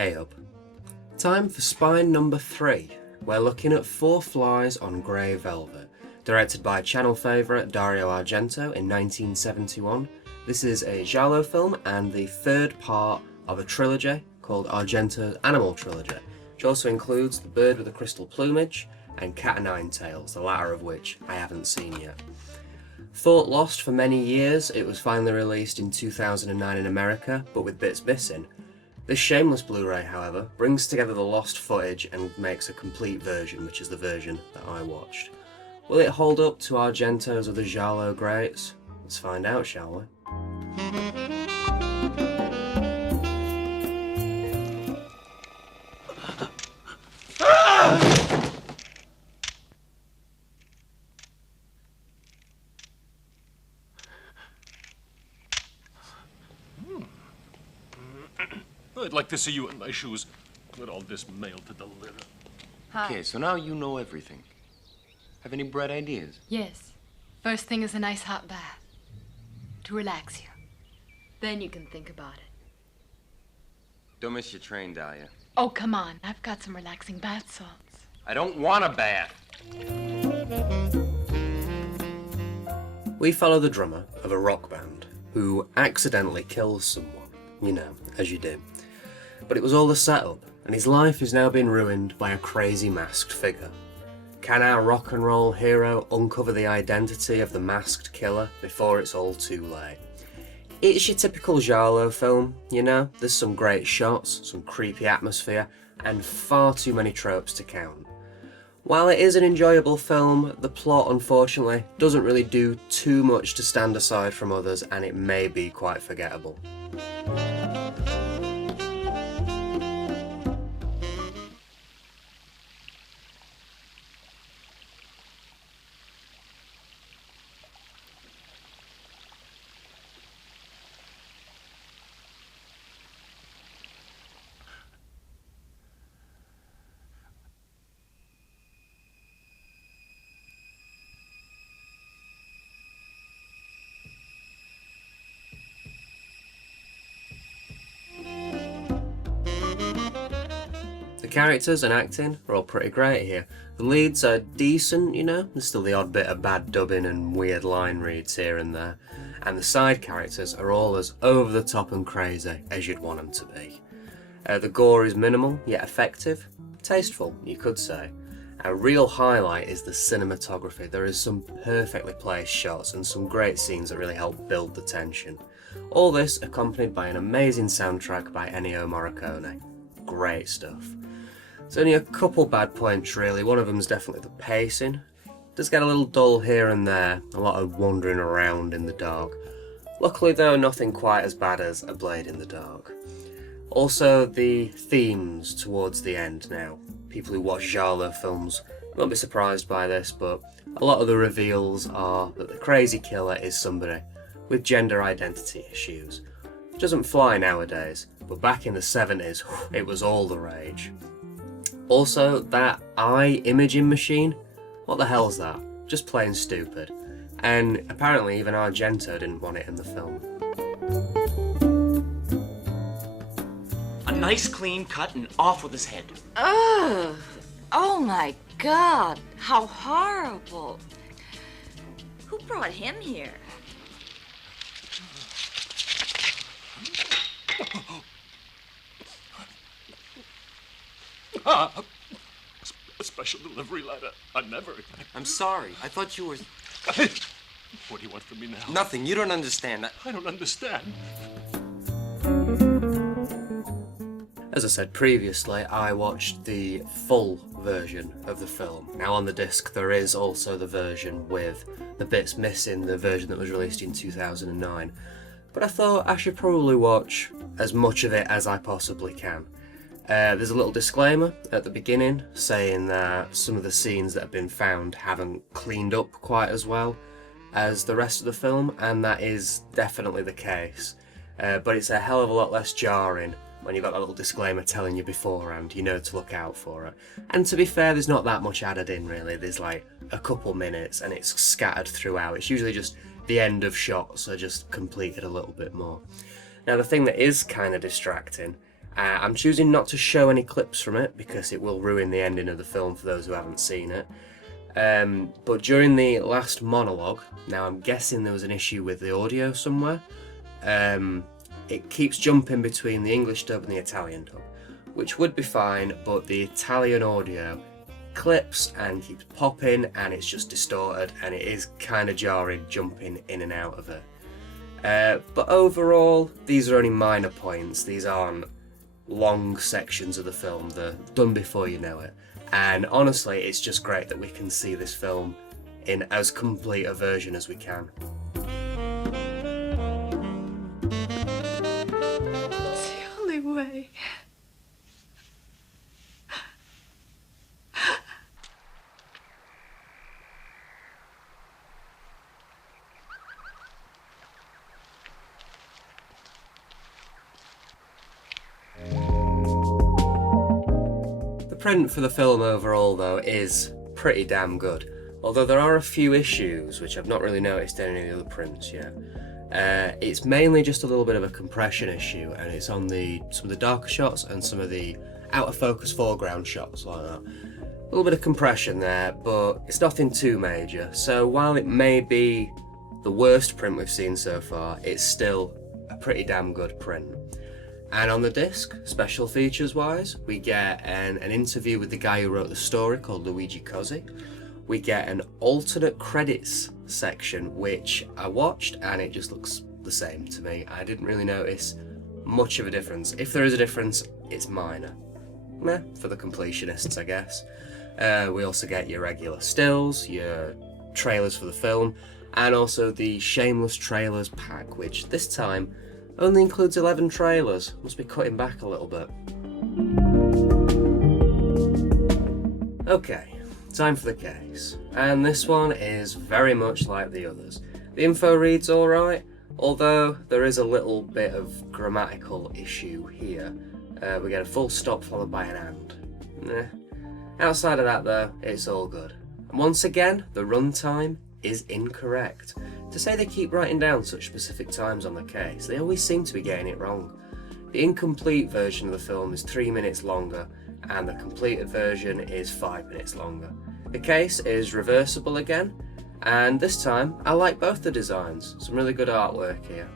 Hey up. Time for spine number 3. We're looking at Four Flies on Grey Velvet, directed by channel favourite Dario Argento in 1971. This is a Giallo film and the third part of a trilogy called Argento's Animal Trilogy, which also includes The Bird with the Crystal Plumage and Cat o' Nine Tails, the latter of which I haven't seen yet. Thought lost for many years, it was finally released in 2009 in America, but with bits missing. This Shameless Blu Ray, however, brings together the lost footage and makes a complete version, which is the version that I watched. Will it hold up to Argento's other Giallo greats? Let's find out, shall we? I'd like to see you in my shoes with all this mail to deliver. Hi. Okay, so now you know everything. Have any bright ideas? Yes. First thing is a nice hot bath. To relax you. Then you can think about it. Don't miss your train, Dahlia. Oh, come on. I've got some relaxing bath salts. I don't want a bath. We follow the drummer of a rock band who accidentally kills someone, you know, as you do. But it was all a setup, and his life has now been ruined by a crazy masked figure. Can our rock and roll hero uncover the identity of the masked killer before it's all too late? It's your typical Giallo film, you know, there's some great shots, some creepy atmosphere, and far too many tropes to count. While it is an enjoyable film, the plot unfortunately doesn't really do too much to stand aside from others, and it may be quite forgettable. The characters and acting are all pretty great here. The leads are decent, you know, there's still the odd bit of bad dubbing and weird line reads here and there. And the side characters are all as over the top and crazy as you'd want them to be. The gore is minimal, yet effective. Tasteful, you could say. A real highlight is the cinematography. There is some perfectly placed shots and some great scenes that really help build the tension. All this accompanied by an amazing soundtrack by Ennio Morricone. Great stuff. There's only a couple bad points really. One of them is definitely the pacing. It does get a little dull here and there, a lot of wandering around in the dark. Luckily though, nothing quite as bad as A Blade in the Dark. Also the themes towards the end now. People who watch Giallo films won't be surprised by this, but a lot of the reveals are that the crazy killer is somebody with gender identity issues. It doesn't fly nowadays, but back in the 70s, it was all the rage. Also, that eye imaging machine, what the hell's that? Just plain stupid. And apparently even Argento didn't want it in the film. A nice clean cut and off with his head. Ugh! Oh my God! How horrible! Who brought him here? A special delivery letter. I never. I'm sorry. I thought you were... What do you want from me now? Nothing. You don't understand. I don't understand. As I said previously, I watched the full version of the film. Now on the disc there is also the version with the bits missing, the version that was released in 2009. But I thought I should probably watch as much of it as I possibly can. There's a little disclaimer at the beginning saying that some of the scenes that have been found haven't cleaned up quite as well as the rest of the film, and that is definitely the case. But it's a hell of a lot less jarring when you've got that little disclaimer telling you beforehand, you know to look out for it. And to be fair, there's not that much added in really. There's like a couple minutes and it's scattered throughout. It's usually just the end of shots are just completed a little bit more. Now the thing that is kind of distracting, I'm choosing not to show any clips from it because it will ruin the ending of the film for those who haven't seen it. But during the last monologue, now I'm guessing there was an issue with the audio somewhere, it keeps jumping between the English dub and the Italian dub, which would be fine, but the Italian audio clips and keeps popping and it's just distorted and it is kind of jarring jumping in and out of it. But overall, these are only minor points. These aren't long sections of the film. They're done before you know it. And honestly, it's just great that we can see this film in as complete a version as we can. It's the only way. The print for the film overall, though, is pretty damn good. Although there are a few issues which I've not really noticed in any of the other prints yet. It's mainly just a little bit of a compression issue, and it's on some of the darker shots and some of the out of focus foreground shots like that. A little bit of compression there, but it's nothing too major. So while it may be the worst print we've seen so far, it's still a pretty damn good print. And on the disc, special features wise, we get an interview with the guy who wrote the story called Luigi Cozzi. We get an alternate credits section, which I watched and it just looks the same to me. I didn't really notice much of a difference. If there is a difference, it's minor. Meh, for the completionists, I guess. We also get your regular stills, your trailers for the film, and also the Shameless Trailers pack, which this time only includes 11 trailers. Must be cutting back a little bit. Okay, time for the case. And this one is very much like the others. The info reads alright, although there is a little bit of grammatical issue here. We get a full stop followed by an and. Outside of that though, it's all good. And once again, the runtime is incorrect. To say they keep writing down such specific times on the case, they always seem to be getting it wrong. The incomplete version of the film is 3 minutes longer, and the completed version is 5 minutes longer. The case is reversible again, and this time I like both the designs. Some really good artwork here.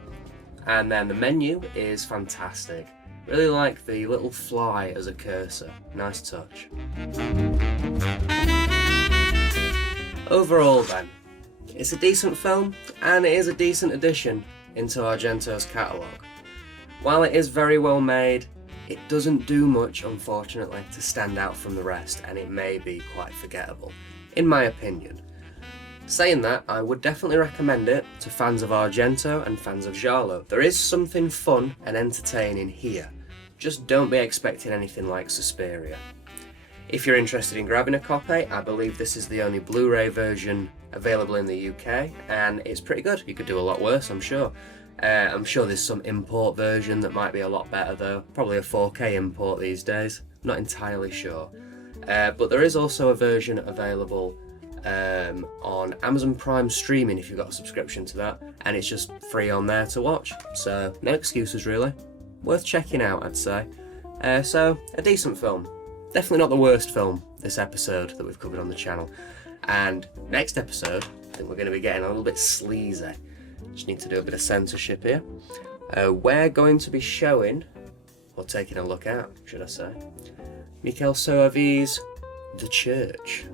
And then the menu is fantastic. Really like the little fly as a cursor. Nice touch. Overall then, it's a decent film, and it is a decent addition into Argento's catalogue. While it is very well made, it doesn't do much, unfortunately, to stand out from the rest, and it may be quite forgettable, in my opinion. Saying that, I would definitely recommend it to fans of Argento and fans of Giallo. There is something fun and entertaining here. Just don't be expecting anything like Suspiria. If you're interested in grabbing a copy, I believe this is the only Blu-ray version available in the UK, and it's pretty good. You could do a lot worse, I'm sure. I'm sure there's some import version that might be a lot better though. Probably a 4K import these days. Not entirely sure. But there is also a version available on Amazon Prime streaming if you've got a subscription to that, and it's just free on there to watch. So no excuses really. Worth checking out, I'd say. So a decent film. Definitely not the worst film this episode that we've covered on the channel. And next episode, I think we're going to be getting a little bit sleazy. Just need to do a bit of censorship here. We're going to be showing, or taking a look at, should I say, Michael Soavi's The Church.